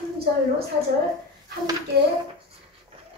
3절로 4절 함께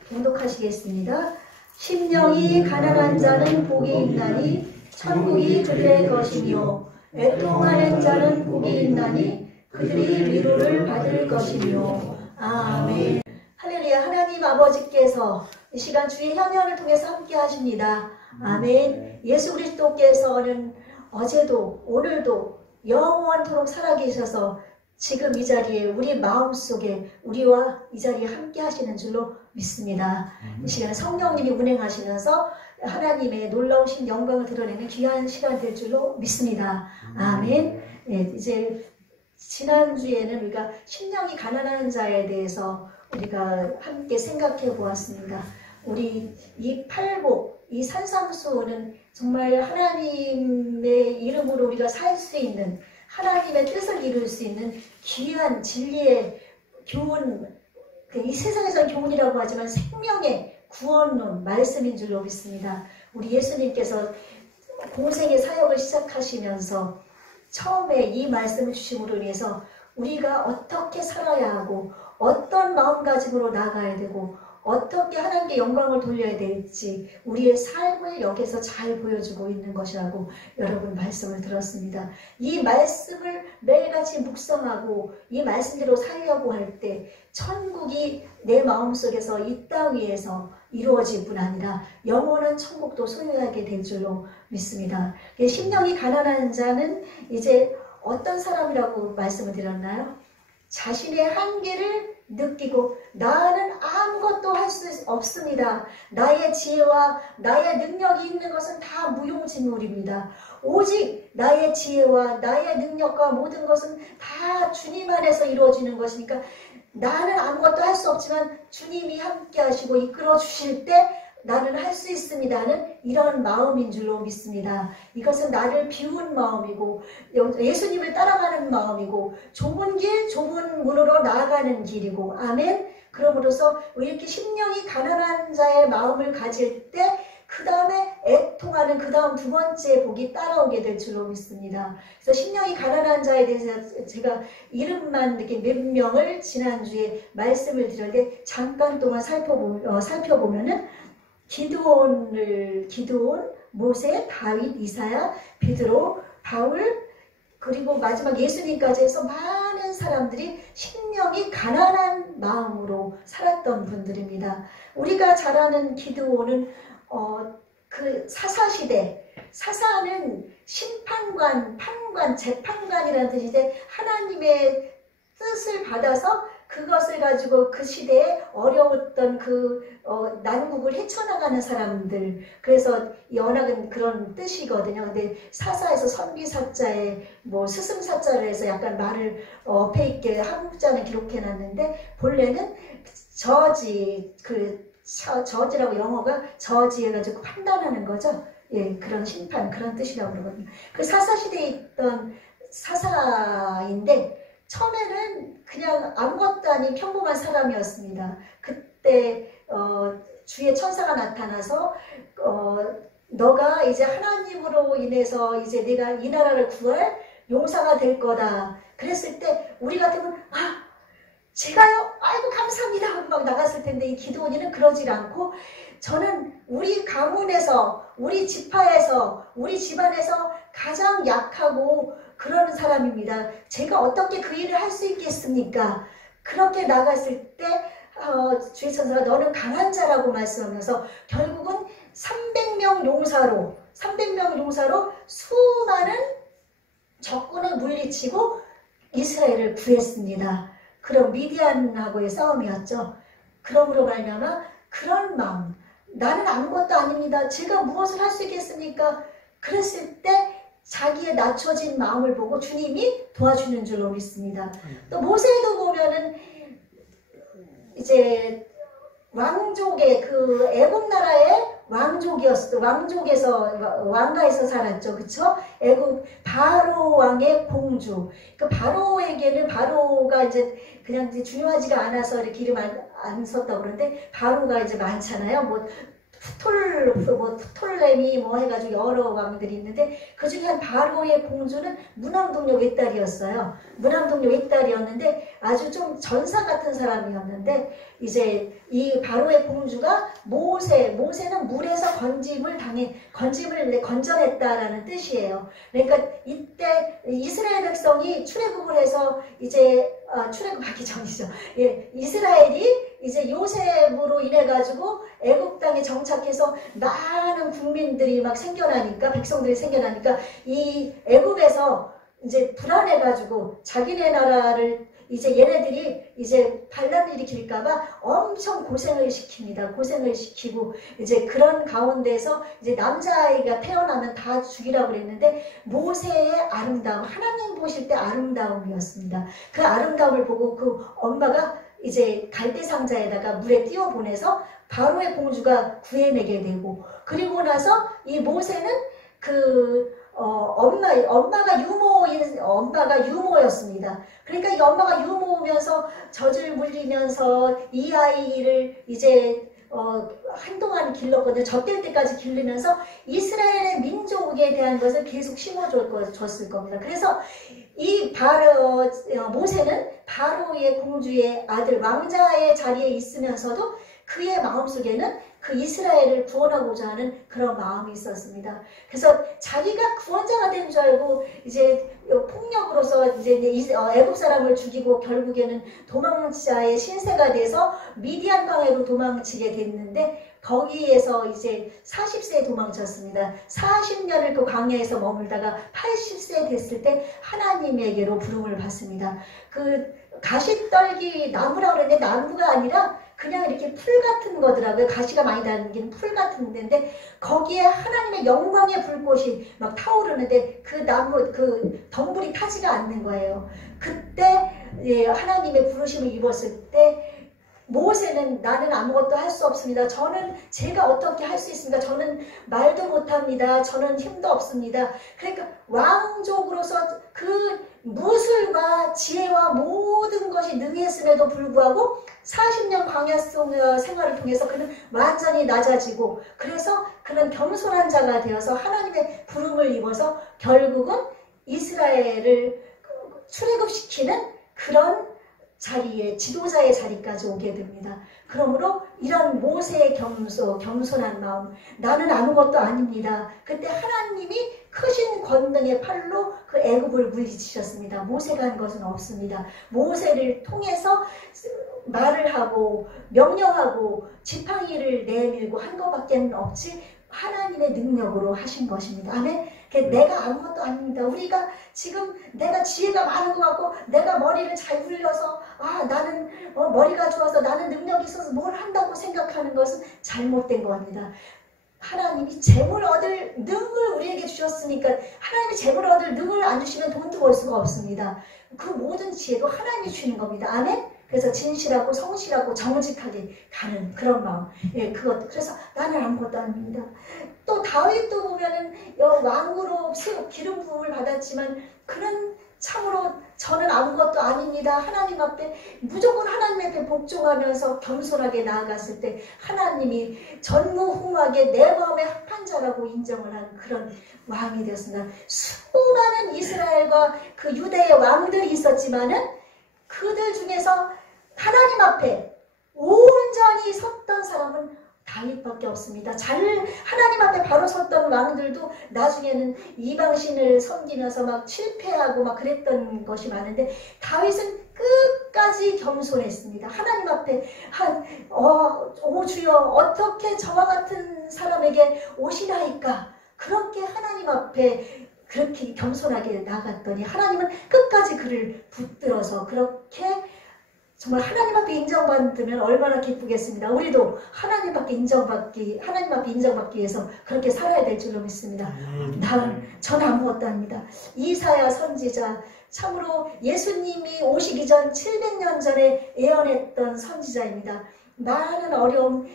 봉독하시겠습니다. 심령이 가난한 자는 복이 있나니 천국이 그들의 것이며 애통하는 자는 복이 있나니 그들이 위로를 받을 것이며. 아멘. 할렐루야. 하나님 아버지께서 이 시간 주의 현현을 통해서 함께 하십니다. 아멘. 예수 그리스도께서는 어제도 오늘도 영원토록 살아계셔서 지금 이 자리에 우리 마음속에 우리와 이 자리에 함께 하시는 줄로 믿습니다. 이 시간 성령님이 운행하시면서 하나님의 놀라우신 영광을 드러내는 귀한 시간 될 줄로 믿습니다. 아멘. 네, 이제 지난주에는 우리가 심령이 가난한 자에 대해서 우리가 함께 생각해 보았습니다. 우리 이 팔복, 이 산상수호는 정말 하나님의 이름으로 우리가 살 수 있는, 하나님의 뜻을 이룰 수 있는 귀한 진리의 교훈, 이 세상에서는 교훈이라고 하지만 생명의 구원론 말씀인 줄로 믿습니다. 우리 예수님께서 공생의 사역을 시작하시면서 처음에 이 말씀을 주심으로 인해서 우리가 어떻게 살아야 하고 어떤 마음가짐으로 나아가야 되고 어떻게 하나님께 영광을 돌려야 될지 우리의 삶을 여기서 잘 보여주고 있는 것이라고 여러분 말씀을 들었습니다. 이 말씀을 매일같이 묵상하고 이 말씀대로 살려고 할 때 천국이 내 마음속에서 이 땅 위에서 이루어질 뿐 아니라 영원한 천국도 소유하게 될 줄로 믿습니다. 심령이 가난한 자는 이제 어떤 사람이라고 말씀을 드렸나요? 자신의 한계를 느끼고 나는 아무것도 할 수 없습니다. 나의 지혜와 나의 능력이 있는 것은 다 무용지물입니다. 오직 나의 지혜와 나의 능력과 모든 것은 다 주님 안에서 이루어지는 것이니까 나는 아무것도 할 수 없지만 주님이 함께 하시고 이끌어 주실 때 나는 할 수 있습니다 하는 이런 마음인 줄로 믿습니다. 이것은 나를 비운 마음이고 예수님을 따라가는 마음이고 좁은 길 좁은 문으로 나아가는 길이고. 아멘. 그러므로서 이렇게 심령이 가난한 자의 마음을 가질 때 그 다음에 애통하는 그 다음 두 번째 복이 따라오게 될 줄로 믿습니다. 그래서 심령이 가난한 자에 대해서 제가 이름만 이렇게 몇 명을 지난주에 말씀을 드렸는데 잠깐 동안 살펴보면은 기드온, 모세, 다윗, 이사야, 베드로, 바울, 그리고 마지막 예수님까지 해서 많은 사람들이 심령이 가난한 마음으로 살았던 분들입니다. 우리가 잘 아는 기드온은 그 사사시대, 사사는 심판관, 판관, 재판관이라는 뜻인데 하나님의 뜻을 받아서 그것을 가지고 그 시대에 어려웠던 난국을 헤쳐나가는 사람들. 그래서 연합은 그런 뜻이거든요. 근데 사사에서 선비사자에 스승사자를 해서 약간 말을 어폐 있게 한국자는 기록해놨는데 본래는 저지, 저지라고 영어가 저지해가지고 판단하는 거죠. 예, 그런 심판, 그런 뜻이라고 그러거든요. 그 사사시대에 있던 사사인데 처음에는 그냥 아무것도 아닌 평범한 사람이었습니다. 그때 주의 천사가 나타나서 너가 이제 하나님으로 인해서 이제 내가 이 나라를 구할 용사가 될 거다. 그랬을 때 우리 같으면 제가요? 아이고 감사합니다 하고 막 나갔을 텐데 이 기드온이는 그러질 않고 저는 우리 가문에서 우리 지파에서 우리 집안에서 가장 약하고 그러는 사람입니다. 제가 어떻게 그 일을 할 수 있겠습니까? 그렇게 나갔을 때 주의 천사가 너는 강한 자라고 말씀하면서 결국은 300명 용사로 수많은 적군을 물리치고 이스라엘을 구했습니다. 그럼 미디안하고의 싸움이었죠. 그러므로 말미암아 그런 마음, 나는 아무것도 아닙니다. 제가 무엇을 할 수 있겠습니까? 그랬을 때 자기의 낮춰진 마음을 보고 주님이 도와주는 줄로 믿습니다. 또 모세도 보면은 이제 왕족의 애굽 나라의 왕가에서 살았죠. 그쵸? 애굽 바로 왕의 공주. 그 바로에게는 바로가 이제 그냥 이제 중요하지가 않아서 이렇게 이름 안 썼다고 그러는데 바로가 이제 많잖아요. 프톨레미 뭐 해가지고 여러 왕들이 있는데 그 중에 한 바로의 공주는 무남동료 외딸이었어요. 무남동료 외딸이었는데 아주 좀 전사 같은 사람이었는데 이제 이 바로의 공주가 모세는 물에서 건짐을 건져냈다라는 뜻이에요. 그러니까 이때 이스라엘 백성이 출애굽을 해서 이제 출애굽하기 전이죠. 예, 이스라엘이 이제 요셉으로 인해 가지고 애굽 땅에 정착해서 많은 국민들이 막 생겨나니까 백성들이 생겨나니까 이 애굽에서 이제 불안해 가지고 자기네 나라를 이제 얘네들이 이제 반란 일으킬까봐 엄청 고생을 시킵니다. 고생을 시키고 이제 그런 가운데서 이제 남자아이가 태어나면 다 죽이라고 그랬는데 모세의 아름다움, 하나님 보실 때 아름다움이었습니다. 그 아름다움을 보고 그 엄마가 이제 갈대 상자에다가 물에 띄워 보내서 바로의 공주가 구해내게 되고 그리고 나서 이 모세는 엄마가 유모였습니다. 그러니까 이 엄마가 유모면서 젖을 물리면서 이 아이를 이제 한동안 길렀거든요. 젖될 때까지 기르면서 이스라엘의 민족에 대한 것을 계속 심어줬을 겁니다. 그래서 이 모세는 바로의 공주의 아들 왕자의 자리에 있으면서도 그의 마음속에는 그 이스라엘을 구원하고자 하는 그런 마음이 있었습니다. 그래서 자기가 구원자가 된 줄 알고 이제 폭력으로서 이제 애국 사람을 죽이고 결국에는 도망자의 신세가 돼서 미디안 광야로 도망치게 됐는데 거기에서 이제 40세에 도망쳤습니다. 40년을 그 광야에서 머물다가 80세 됐을 때 하나님에게로 부름을 받습니다. 그 가시떨기 나무라고 그랬는데 나무가 아니라 그냥 이렇게 풀 같은 거더라고요. 가시가 많이 달린 풀 같은 데인데 거기에 하나님의 영광의 불꽃이 막 타오르는데 그 나무 그 덩불이 타지가 않는 거예요. 그때 하나님의 부르심을 입었을 때 모세는 나는 아무것도 할 수 없습니다. 제가 어떻게 할 수 있습니까? 저는 말도 못합니다. 저는 힘도 없습니다. 그러니까 왕족으로서 그 무술과 지혜와 모든 것이 능했음에도 불구하고 40년 광야 속 생활을 통해서 그는 완전히 낮아지고 그래서 그는 겸손한 자가 되어서 하나님의 부름을 입어서 결국은 이스라엘을 출애굽시키는 그런 자리에 지도자의 자리까지 오게 됩니다. 그러므로 이런 모세의 겸손한 마음, 나는 아무것도 아닙니다. 그때 하나님이 크신 권능의 팔로 그 애굽을 물리치셨습니다. 모세가 한 것은 없습니다. 모세를 통해서 말을 하고 명령하고 지팡이를 내밀고 한 것밖에 없지 하나님의 능력으로 하신 것입니다. 아멘. 내가 아무것도 아닙니다. 우리가 지금 내가 지혜가 많은 것 같고 내가 머리를 잘 굴려서 나는 머리가 좋아서 나는 능력이 있어서 뭘 한다고 생각하는 것은 잘못된 겁니다. 하나님이 재물 얻을 능을 우리에게 주셨으니까 하나님이 재물 얻을 능을 안 주시면 돈도 벌 수가 없습니다. 그 모든 지혜도 하나님이 주는 겁니다. 아멘. 그래서 진실하고 성실하고 정직하게 가는 그런 마음. 그래서 나는 아무것도 아닙니다. 또 다윗도 보면은 왕으로 기름 부음을 받았지만 그는 참으로 저는 아무것도 아닙니다. 하나님 앞에 무조건 하나님 앞에 복종하면서 겸손하게 나아갔을 때 하나님이 전무후무하게 내 마음의 합한 자라고 인정을 하는 그런 왕이 되었습니다. 수많은 이스라엘과 그 유대의 왕들이 있었지만은 그들 중에서 하나님 앞에 온전히 섰던 사람은 다윗밖에 없습니다. 하나님 앞에 바로 섰던 왕들도 나중에는 이방신을 섬기면서 막 실패하고 막 그랬던 것이 많은데 다윗은 끝까지 겸손했습니다. 하나님 앞에 오 주여 어떻게 저와 같은 사람에게 오시나이까 그렇게 하나님 앞에 그렇게 겸손하게 나갔더니 하나님은 끝까지 그를 붙들어서 그렇게 정말 하나님 앞에 인정받으면 얼마나 기쁘겠습니다. 우리도 하나님 앞에 인정받기 위해서 그렇게 살아야 될 줄로 믿습니다. 저는 아무것도 아닙니다. 이사야 선지자 참으로 예수님이 오시기 전 700년 전에 예언했던 선지자입니다. 많은 어려움,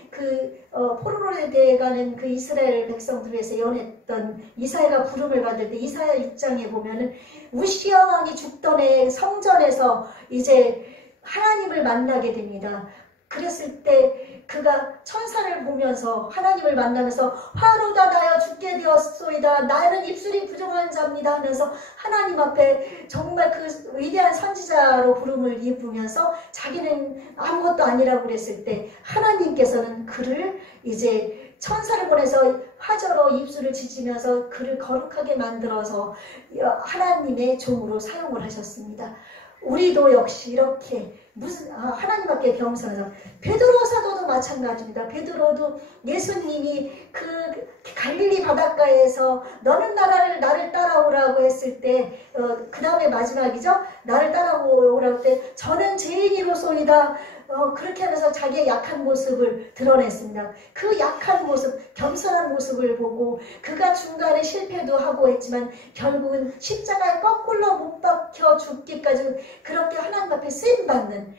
포로로 돼가는 그 이스라엘 백성들 위해서 예언했던 이사야가 부름을 받을 때 이사야 6장에 보면은 우시야 왕이 죽던 해 성전에서 이제 하나님을 만나게 됩니다. 그랬을 때 그가 천사를 보면서 하나님을 만나면서 화로다 나여 죽게 되었소이다. 나는 입술이 부정한 자입니다 하면서 하나님 앞에 정말 그 위대한 선지자로 부름을 입으면서 자기는 아무것도 아니라고 그랬을 때 하나님께서는 그를 이제 천사를 보내서 화저로 입술을 지지면서 그를 거룩하게 만들어서 하나님의 종으로 사용을 하셨습니다. 우리도 역시 이렇게 하나님 앞에 겸손해서 베드로 사도도 마찬가지입니다. 베드로도 예수님이 그 갈릴리 바닷가에서 너는 나를 따라오라고 했을 때 그 다음에 마지막이죠. 나를 따라오라고 할 때 저는 죄인이로소이다. 그렇게 하면서 자기의 약한 모습을 드러냈습니다. 그 약한 모습, 겸손한 모습을 보고 그가 중간에 실패도 하고 했지만 결국은 십자가에 거꾸로 못 박혀 죽기까지 그렇게 하나님 앞에 쓰임받는,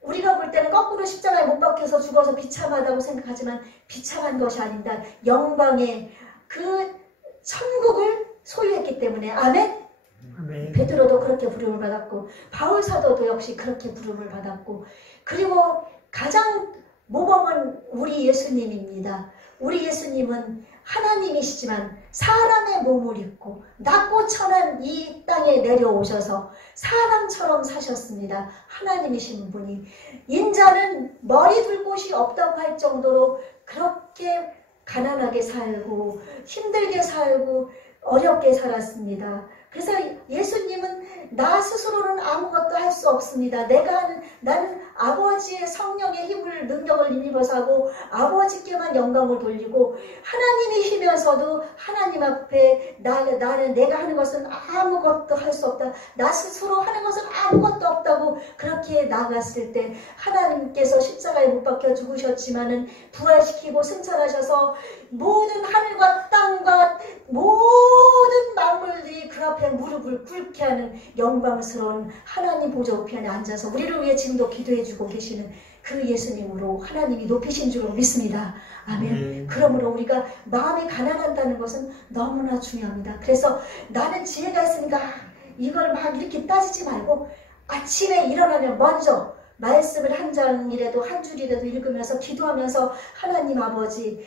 우리가 볼 때는 거꾸로 십자가에 못 박혀서 죽어서 비참하다고 생각하지만 비참한 것이 아닙니다. 영광의 그 천국을 소유했기 때문에. 아멘? 아멘. 베드로도 그렇게 부름을 받았고 바울 사도도 역시 그렇게 부름을 받았고, 그리고 가장 모범은 우리 예수님입니다. 우리 예수님은 하나님이시지만 사람의 몸을 입고 낮고 천한 이 땅에 내려오셔서 사람처럼 사셨습니다. 하나님이신 분이. 인자는 머리 둘 곳이 없다고 할 정도로 그렇게 가난하게 살고 힘들게 살고 어렵게 살았습니다. 그래서 예수님은 나 스스로는 아무것도 할 수 없습니다. 나는 아버지의 성령의 힘을, 능력을 힘입어서 하고 아버지께만 영광을 돌리고, 하나님이시면서도 하나님 앞에 나는 내가 하는 것은 아무것도 할 수 없다. 나 스스로 하는 것은 아무것도 없다고 그렇게 나갔을 때 하나님께서 십자가에 못 박혀 죽으셨지만은 부활시키고 승천하셔서 모든 하늘과 땅과 모든 만물들이 그 앞에 무릎을 꿇게 하는 영광스러운 하나님 보좌 우편에 앉아서 우리를 위해 지금도 기도해주고 계시는 그 예수님으로 하나님이 높이신 줄로 믿습니다. 아멘. 그러므로 우리가 마음이 가난한다는 것은 너무나 중요합니다. 그래서 나는 지혜가 있으니까 이걸 막 이렇게 따지지 말고 아침에 일어나면 먼저 말씀을 한 장이라도 한 줄이라도 읽으면서 기도하면서 하나님 아버지,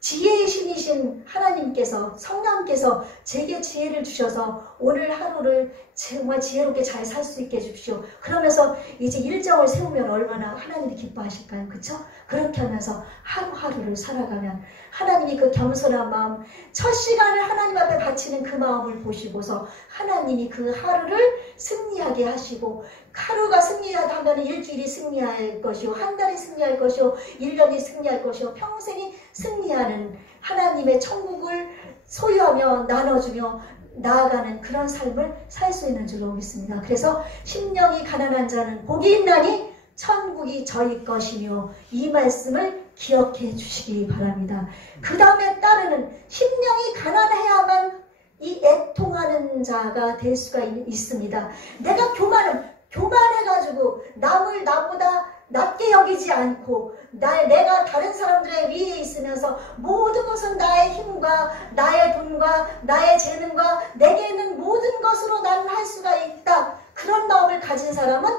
지혜의 신이신 하나님께서, 성령께서 제게 지혜를 주셔서 오늘 하루를 정말 지혜롭게 잘 살 수 있게 해주십시오. 그러면서 이제 일정을 세우면 얼마나 하나님이 기뻐하실까요? 그쵸? 그렇게 하면서 하루하루를 살아가면 하나님이 그 겸손한 마음, 첫 시간을 하나님 앞에 바치는 그 마음을 보시고서 하나님이 그 하루를 승리하게 하시고, 하루가 승리하다 하면 일주일이 승리할 것이요, 한 달이 승리할 것이요, 1년이 승리할 것이요, 평생이 승리하는 하나님의 천국을 소유하며 나눠주며 나아가는 그런 삶을 살 수 있는 줄로 믿습니다. 그래서 심령이 가난한 자는 복이 있나니 천국이 저희 것이며, 이 말씀을 기억해 주시기 바랍니다. 그 다음에 따르는, 심령이 가난해야만 이 애통하는 자가 될 수가 있습니다. 내가 교만해가지고 남을 나보다 낮게 여기지 않고 내가 다른 사람들의 위에 있으면서 모든 것은 나의 힘과 나의 돈과 나의 재능과 내게 있는 모든 것으로 나는 할 수가 있다. 그런 마음을 가진 사람은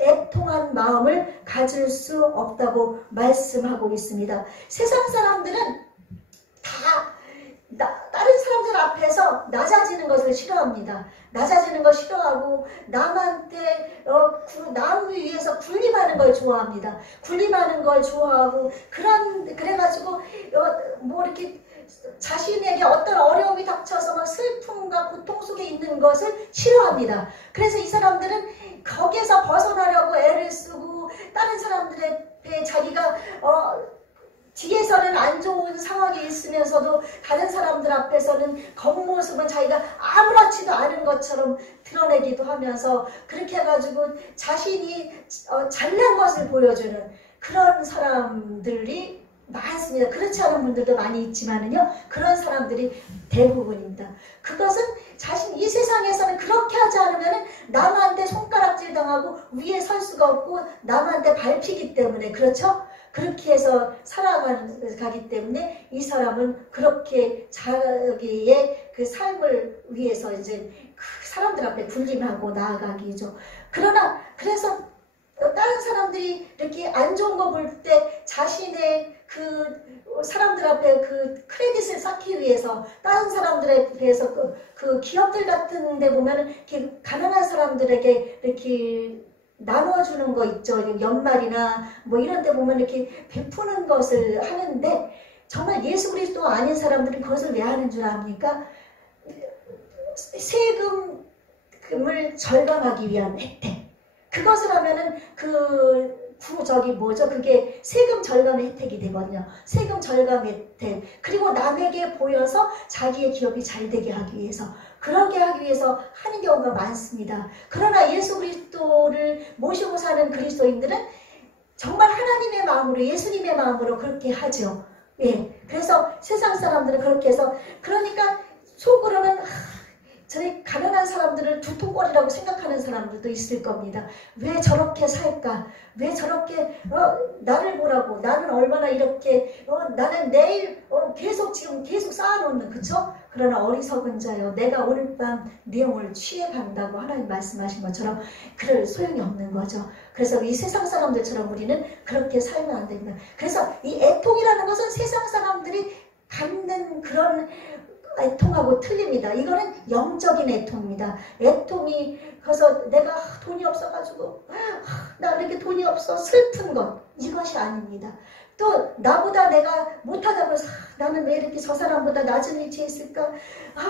애통한 마음을 가질 수 없다고 말씀하고 있습니다. 세상 사람들은 다 다른 사람들 앞에서 낮아지는 것을 싫어합니다. 낮아지는 걸 싫어하고 남한테 남 위에서 군림하는 걸 좋아합니다. 군림하는 걸 좋아하고 그래가지고 뭐 이렇게 자신에게 어떤 어려움이 닥쳐서 막 슬픔과 고통 속에 있는 것을 싫어합니다. 그래서 이 사람들은 거기에서 벗어나려고 애를 쓰고 다른 사람들의 자기가 뒤에서는 안 좋은 상황에 있으면서도 다른 사람들 앞에서는 겉모습은 자기가 아무렇지도 않은 것처럼 드러내기도 하면서 그렇게 해가지고 자신이 잘난 것을 보여주는 그런 사람들이 많습니다. 그렇지 않은 분들도 많이 있지만은요, 그런 사람들이 대부분입니다. 그것은 이 세상에서는 그렇게 하지 않으면 남한테 손가락질 당하고 위에 설 수가 없고 남한테 밟히기 때문에, 그렇죠? 그렇게 해서 살아가기 때문에 이 사람은 그렇게 자기의 그 삶을 위해서 이제 그 사람들 앞에 군림하고 나아가기죠. 그래서 다른 사람들이 이렇게 안 좋은 거 볼 때 자신의 그 사람들 앞에 그 크레딧을 쌓기 위해서 다른 사람들에 비해서 그 기업들 같은 데 보면은 이렇게 가난한 사람들에게 이렇게 나눠주는 거 있죠. 연말이나 뭐 이런 데 보면 이렇게 베푸는 것을 하는데 정말 예수 그리스도 아닌 사람들은 그것을 왜 하는 줄 압니까? 세금을 절감하기 위한 혜택. 그것을 하면은 그게 세금 절감의 혜택이 되거든요. 세금 절감 혜택. 그리고 남에게 보여서 자기의 기업이 잘 되게 하기 위해서, 그러게 하기 위해서 하는 경우가 많습니다. 그러나 예수 그리스도를 모시고 사는 그리스도인들은 정말 하나님의 마음으로, 예수님의 마음으로 그렇게 하죠. 예. 그래서 세상 사람들은 그렇게 해서, 그러니까 속으로는 저희 가난한 사람들을 두통거리라고 생각하는 사람들도 있을 겁니다. 왜 저렇게 살까? 왜 저렇게 나를 보라고, 나는 얼마나 이렇게 나는 내일 계속 쌓아놓는, 그쵸? 그러나 어리석은 자여, 내가 오늘 밤 네 영혼을 취해간다고 하나님 말씀하신 것처럼 그럴 소용이 없는 거죠. 그래서 이 세상 사람들처럼 우리는 그렇게 살면 안 됩니다. 그래서 이 애통이라는 것은 세상 사람들이 갖는 그런 애통하고 틀립니다. 이거는 영적인 애통입니다. 애통이 그래서 내가 돈이 없어가지고 나 이렇게 돈이 없어 슬픈 것, 이것이 아닙니다. 또 나보다 내가 못하다고 해서 나는 왜 이렇게 저 사람보다 낮은 위치에 있을까,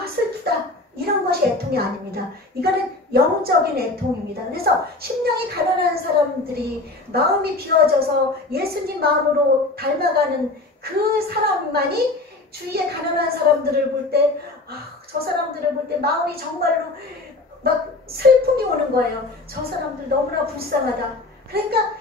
슬프다, 이런 것이 애통이 아닙니다. 이거는 영적인 애통입니다. 그래서 심령이 가난한 사람들이 마음이 비워져서 예수님 마음으로 닮아가는 그 사람만이 주위에 가난한 사람들을 볼 때, 저 사람들을 볼 때 마음이 정말로 막 슬픔이 오는 거예요. 저 사람들 너무나 불쌍하다. 그러니까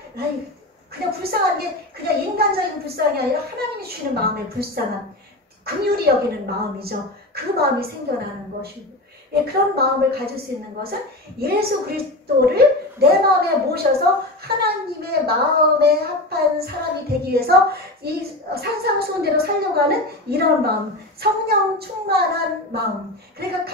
그냥 불쌍한 게 그냥 인간적인 불쌍이 아니라 하나님이 주시는 마음의 불쌍함, 긍휼히 여기는 마음이죠. 그 마음이 생겨나는 것이고, 그런 마음을 가질 수 있는 것은 예수 그리스도를 내 마음에 모셔서 하나님의 마음에 합한 사람이 되기 위해서 이 산상수훈대로 살려고 하는 이런 마음, 성령 충만한 마음. 그러니까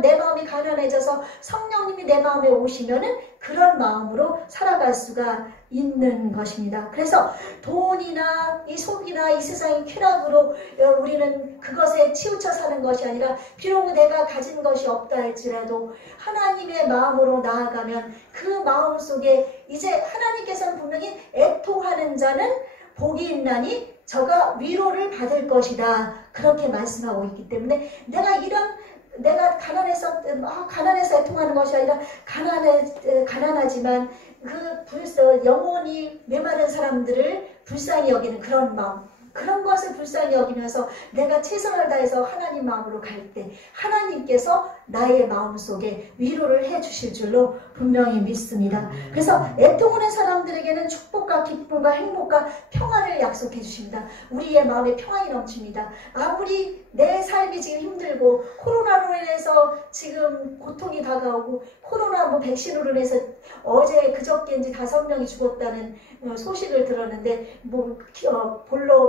내 마음이 가난해져서 성령님이 내 마음에 오시면은 그런 마음으로 살아갈 수가 있는 것입니다. 그래서 돈이나 이 속이나 이 세상의 쾌락으로 우리는 그것에 치우쳐 사는 것이 아니라, 비록 내가 가진 것이 없다 할지라도 하나님의 마음으로 나아가면 그 마음 속에 이제 하나님께서는 분명히 애통하는 자는 복이 있나니 저가 위로를 받을 것이다, 그렇게 말씀하고 있기 때문에 내가 가난해서 애통하는 것이 아니라 가난하지만 영혼이 메마른 사람들을 불쌍히 여기는 그런 마음, 그런 것을 불쌍히 여기면서 내가 최선을 다해서 하나님 마음으로 갈 때 하나님께서 나의 마음속에 위로를 해주실 줄로 분명히 믿습니다. 그래서 애통하는 사람들에게는 축복과 기쁨과 행복과 평안을 약속해 주십니다. 우리의 마음에 평안이 넘칩니다. 아무리 내 삶이 지금 힘들고 코로나로 인해서 지금 고통이 다가오고, 코로나 백신으로 인해서 어제 그저께인지 5명이 죽었다는 소식을 들었는데,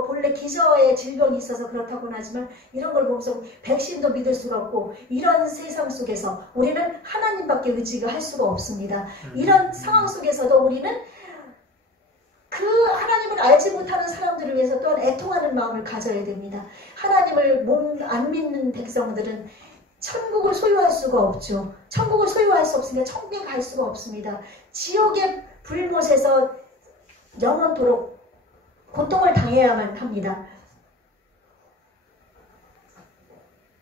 본래 기저에 질병이 있어서 그렇다고는 하지만 이런 걸 보면서 백신도 믿을 수가 없고, 이런 세상 속에서 우리는 하나님밖에 의지가 할 수가 없습니다. 이런 상황 속에서도 우리는 그 하나님을 알지 못하는 사람들을 위해서 또한 애통하는 마음을 가져야 됩니다. 하나님을 안 믿는 백성들은 천국을 소유할 수가 없죠. 천국을 소유할 수 없으니까 천국에 갈 수가 없습니다. 지옥의 불못에서 영원토록 고통을 당해야만 합니다.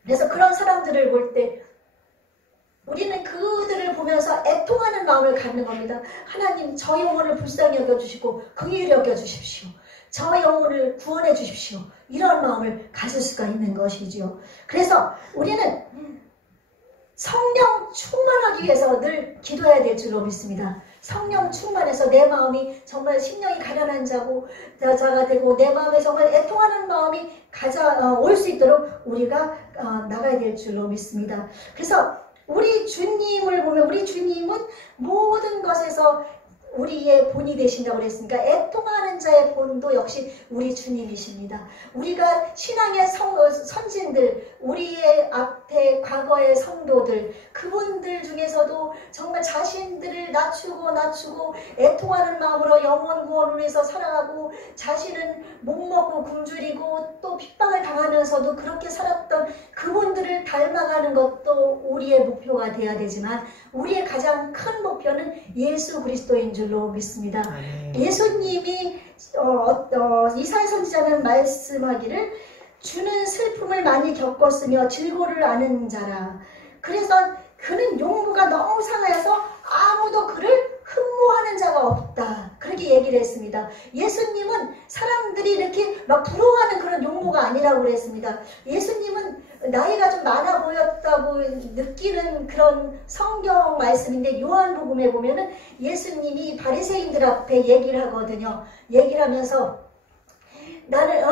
그래서 그런 사람들을 볼 때 우리는 그들을 보면서 애통하는 마음을 갖는 겁니다. 하나님, 저 영혼을 불쌍히 여겨주시고 긍휼히 여겨주십시오. 저 영혼을 구원해 주십시오. 이런 마음을 가질 수가 있는 것이지요. 그래서 우리는 성령 충만하기 위해서 늘 기도해야 될 줄로 믿습니다. 성령 충만해서 내 마음이 정말 심령이 가난한 자가 되고 내 마음에 정말 애통하는 마음이 올 수 있도록 우리가 나가야 될 줄로 믿습니다. 그래서 우리 주님을 보면, 우리 주님은 모든 것에서 우리의 본이 되신다고 그랬으니까 애통하는 자의 본도 역시 우리 주님이십니다. 우리가 신앙의 선진들, 우리의 앞에 과거의 성도들, 그분들 중에서도 정말 자신들을 낮추고 애통하는 마음으로 영원 구원을 위해서 살아가고 자신은 목먹고 굶주리고 또 핍박을 당하면서도 그렇게 살았던 그분들을 닮아가는 것도 우리의 목표가 되어야 되지만 우리의 가장 큰 목표는 예수 그리스도인 줄로 믿습니다. 예수님이 이사야 선지자는 말씀하기를 주는 슬픔을 많이 겪었으며 질고를 아는 자라. 그래서 그는 용모가 너무 상하여서 아무도 그를 흠모하는 자가 없다. 그렇게 얘기를 했습니다. 예수님은 사람들이 이렇게 막 부러워하는 그런 용모가 아니라고 그랬습니다. 예수님은 나이가 좀 많아 보였다고 느끼는 그런 성경 말씀인데 요한복음에 보면은 예수님이 바리새인들 앞에 얘기를 하거든요. 얘기를 하면서 나는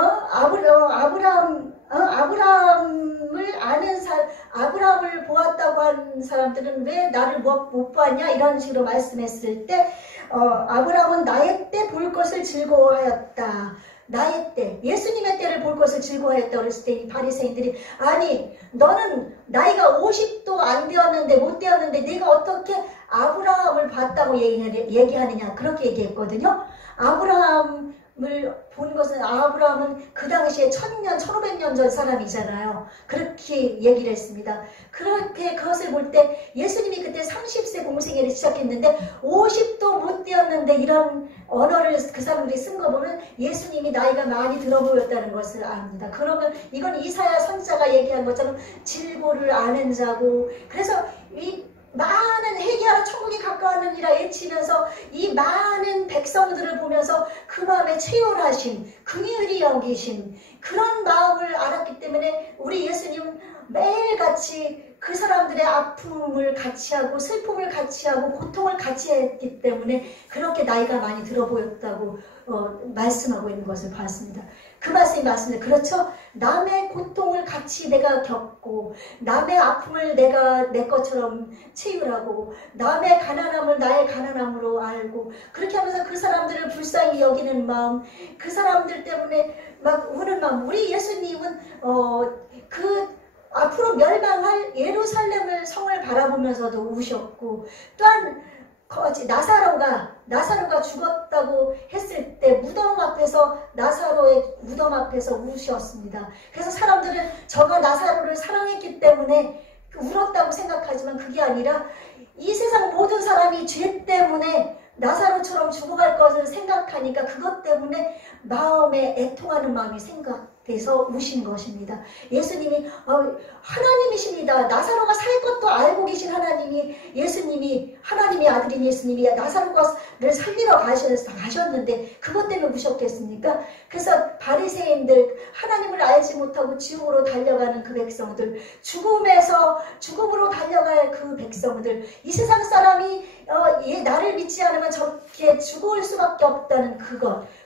아브라함을 보았다고 한 사람들은 왜 나를 못 보았냐 이런 식으로 말씀했을 때 아브라함은 나의 때 볼 것을 즐거워하였다. 나의 때, 예수님의 때를 볼 것을 즐거워했다고 그랬을 때 이 바리새인들이 아니 너는 나이가 50도 안 되었는데 못 되었는데 네가 어떻게 아브라함을 봤다고 얘기하느냐 그렇게 얘기했거든요. 아브라함을 본 것은 아브라함은 그 당시에 1000년, 1500년 전 사람이잖아요. 그렇게 얘기를 했습니다. 그렇게 그것을 볼 때 예수님이 그때 30세 공생애를 시작했는데 50도 못 되었는데 이런 언어를 그 사람들이 쓴 거 보면 예수님이 나이가 많이 들어 보였다는 것을 압니다. 그러면 이건 이사야 선지자가 얘기한 것처럼 질고를 아는 자고 그래서 이 많은 회개하러 천국이 가까웠느니라 외치면서 이 많은 백성들을 보면서 그 마음에 체열하심, 긍휼히 여기심 그런 마음을 알았기 때문에 우리 예수님은 매일같이 그 사람들의 아픔을 같이 하고 슬픔을 같이 하고 고통을 같이 했기 때문에 그렇게 나이가 많이 들어 보였다고 말씀하고 있는 것을 봤습니다. 그 말씀이 맞습니다. 그렇죠? 남의 고통을 같이 내가 겪고 남의 아픔을 내가 내 것처럼 치유하고 남의 가난함을 나의 가난함으로 알고 그렇게 하면서 그 사람들을 불쌍히 여기는 마음 그 사람들 때문에 막 우는 마음 우리 예수님은 그 앞으로 멸망할 예루살렘을 성을 바라보면서도 우셨고 또한 나사로가 죽었다고 했을 때 무덤 앞에서 나사로의 무덤 앞에서 우셨습니다. 그래서 사람들은 저가 나사로를 사랑했기 때문에 울었다고 생각하지만 그게 아니라 이 세상 모든 사람이 죄 때문에 나사로처럼 죽어갈 것을 생각하니까 그것 때문에 마음에 애통하는 마음이 생각돼서 우신 것입니다. 예수님이 하나님이십니다. 나사로가 살 것도 알고 계신 하나님이 예수님이 하나님의 아들인 예수님이 나사로를 살리러 가셨는데 그것 때문에 우셨겠습니까? 그래서 바리새인들 하나님을 알지 못하고 지옥으로 달려가는 그 백성들 죽음으로 달려갈 그 백성들 이 세상 사람이 나를 믿지 않으면 저렇게 죽을 수밖에 없다는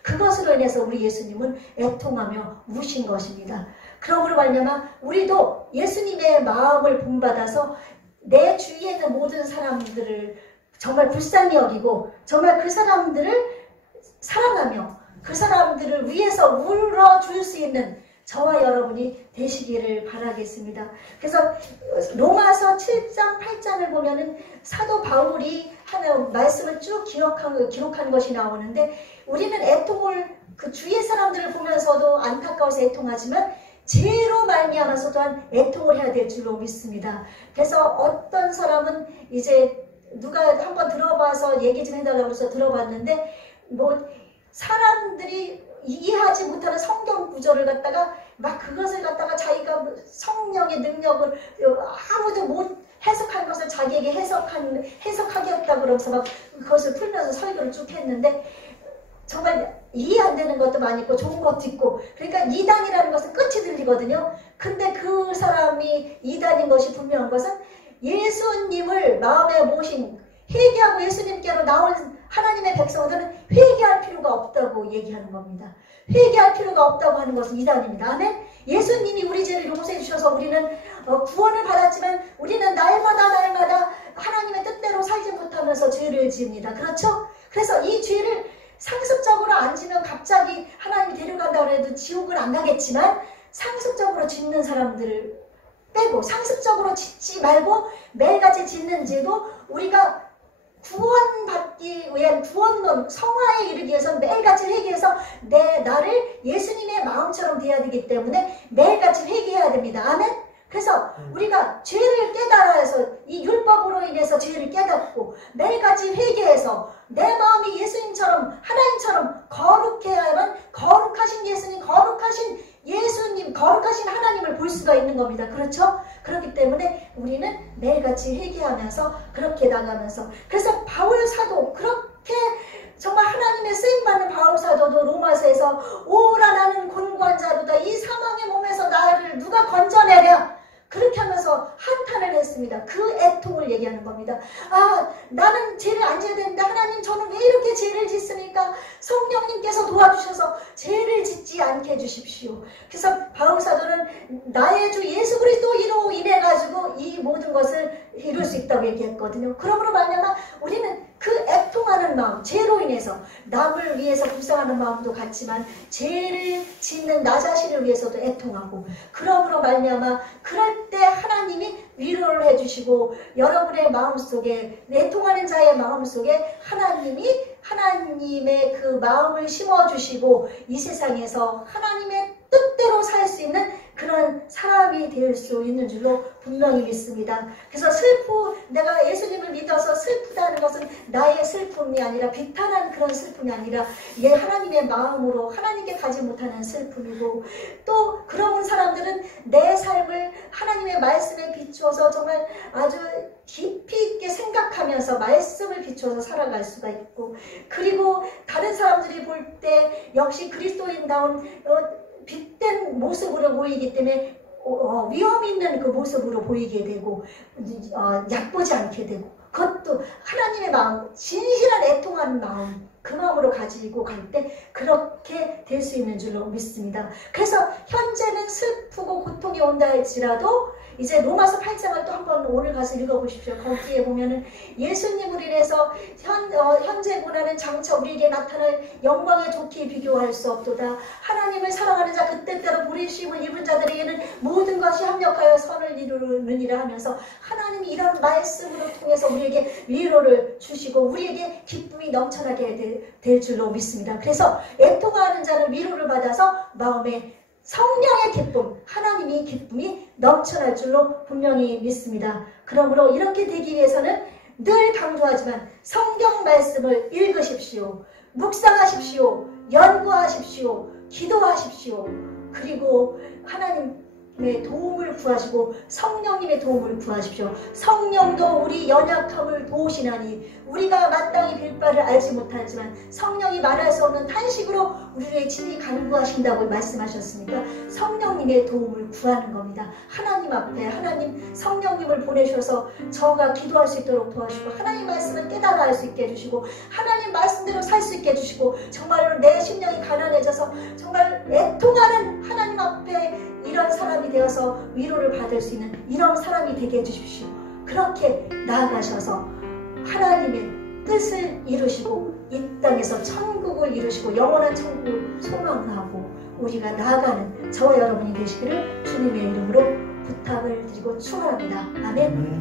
그것으로 인해서 우리 예수님은 애통하며 우신 것입니다. 그러므로 말미암아 우리도 예수님의 마음을 본받아서 내 주위에 있는 모든 사람들을 정말 불쌍히 여기고 정말 그 사람들을 사랑하며 그 사람들을 위해서 울어줄 수 있는 저와 여러분이 되시기를 바라겠습니다. 그래서 로마서 7장 8장을 보면은 사도 바울이 하는 말씀을 쭉 기록한 것이 나오는데 우리는 애통을 그 주위의 사람들을 보면서도 안타까워서 애통하지만 죄로 말미암아서 또한 애통을 해야 될 줄로 믿습니다. 그래서 어떤 사람은 이제 누가 한번 들어봐서 얘기 좀 해달라고 해서 들어봤는데 사람들이 이해하지 못하는 성경 구절을 갖다가 막 그것을 갖다가 자기가 성령의 능력을 아무도 못 해석한 것을 자기에게 해석하겠다 그러면서 막 그것을 풀면서 설교를 쭉 했는데 정말 이해 안 되는 것도 많이 있고 좋은 것도 있고 그러니까 이단이라는 것은 끝이 들리거든요. 근데 그 사람이 이단인 것이 분명한 것은 예수님을 마음에 모신 회개하고 예수님께로 나온 하나님의 백성들은 회개할 필요가 없다고 얘기하는 겁니다. 회개할 필요가 없다고 하는 것은 이단입니다. 아멘? 예수님이 우리 죄를 용서해 주셔서 우리는 구원을 받았지만 우리는 날마다 하나님의 뜻대로 살지 못하면서 죄를 지읍니다. 그렇죠? 그래서 이 죄를 상습적으로 안 지면 갑자기 하나님이 데려간다고 해도 지옥은 안 가겠지만 상습적으로 짓는 사람들을 빼고 상습적으로 짓지 말고 매일같이 짓는 죄도 우리가 구원받기 위한 구원론 성화에 이르기 위해서 매일같이 회개해서 나를 예수님의 마음처럼 돼야 되기 때문에 매일같이 회개해야 됩니다. 아멘. 그래서 우리가 죄를 깨달아서 이 율법으로 인해서 죄를 깨닫고 매일같이 회개해서 내 마음이 예수님처럼 하나님처럼 거룩해야만 거룩하신 예수님, 거룩하신 예수님, 거룩하신 하나님을 볼 수가 있는 겁니다. 그렇죠? 그렇기 때문에 우리는 매일같이 회개하면서 그렇게 나가면서 그래서 바울 사도 그렇게 정말 하나님의 쓰임받는 바울 사도도 로마서에서 오라 나는 곤고한 자로다 이 사망의 몸에서 나를 누가 건져내랴 그렇게 하면서 한탄을 했습니다. 그 애통을 얘기하는 겁니다. 아, 나는 죄를 안 지어야 되는데 하나님 저는 왜 이렇게 죄를 짓습니까? 성령님께서 도와주셔서 죄를 짓지 않게 해주십시오. 그래서 바울 사도는 나의 주 예수 그리스도로 인해 가지고 이 모든 것을 이룰 수 있다고 얘기했거든요. 그러므로 말미암아 우리는 그 애통하는 마음, 죄로 인해서 남을 위해서 불쌍하는 마음도 같지만 죄를 짓는 나 자신을 위해서도 애통하고 그러므로 말미암아 그럴 때 하나님이 위로를 해주시고 여러분의 마음속에 애통하는 자의 마음속에 하나님의 그 마음을 심어주시고 이 세상에서 하나님의 뜻대로 살 수 있는 그런 사람이 될 수 있는 줄로 분명히 믿습니다. 그래서 내가 예수님을 믿어서 슬프다는 것은 나의 슬픔이 아니라 비탄한 그런 슬픔이 아니라 하나님의 마음으로 하나님께 가지 못하는 슬픔이고 또 그런 사람들은 내 삶을 하나님의 말씀에 비추어서 정말 아주 깊이 있게 생각하면서 말씀을 비추어서 살아갈 수가 있고 그리고 다른 사람들이 볼 때 역시 그리스도인다운 빛된 모습으로 보이기 때문에 위험 있는 그 모습으로 보이게 되고 약보지 않게 되고 그것도 하나님의 마음, 진실한 애통하는 마음 그 마음으로 가지고 갈 때 그렇게 될 수 있는 줄로 믿습니다. 그래서 현재는 슬프고 고통이 온다 할지라도 이제 로마서 8장을 또 한번 오늘 가서 읽어보십시오. 거기에 보면은 예수님을 인해서 현재 고난은 장차 우리에게 나타날 영광의 좋게 비교할 수 없도다. 하나님을 사랑하는 자 그때때로 부르심을 입은 자들에게는 모든 것이 합력하여 선을 이루느니라 하면서 하나님이 이런 말씀으로 통해서 우리에게 위로를 주시고 우리에게 기쁨이 넘쳐나게 될 줄로 믿습니다. 그래서 애통하는 자는 위로를 받아서 마음에 성령의 기쁨, 하나님의 기쁨이 넘쳐날 줄로 분명히 믿습니다. 그러므로 이렇게 되기 위해서는 늘 강조하지만 성경 말씀을 읽으십시오. 묵상하십시오. 연구하십시오. 기도하십시오. 그리고 하나님의 도움을 구하시고 성령님의 도움을 구하십시오. 성령도 우리 연약함을 도우시나니 우리가 마땅히 빌 바를 알지 못하지만 성령이 말할 수 없는 탄식으로 우리의 진이 간구하신다고 말씀하셨으니까 성령님의 도움을 구하는 겁니다. 하나님 앞에 하나님 성령님을 보내셔서 저가 기도할 수 있도록 도와주시고 하나님 말씀을 깨달아 알 수 있게 해주시고 하나님 말씀대로 살 수 있게 해주시고 정말로 내 심령이 가난해져서 정말 애통하는 하나님 앞에 이런 사람이 되어서 위로를 받을 수 있는 이런 사람이 되게 해주십시오. 그렇게 나아가셔서 하나님의 뜻을 이루시고 이 땅에서 천국을 이루시고 영원한 천국을 소망하고 우리가 나아가는 저와 여러분이 되시기를 주님의 이름으로 부탁을 드리고 축원합니다. 아멘.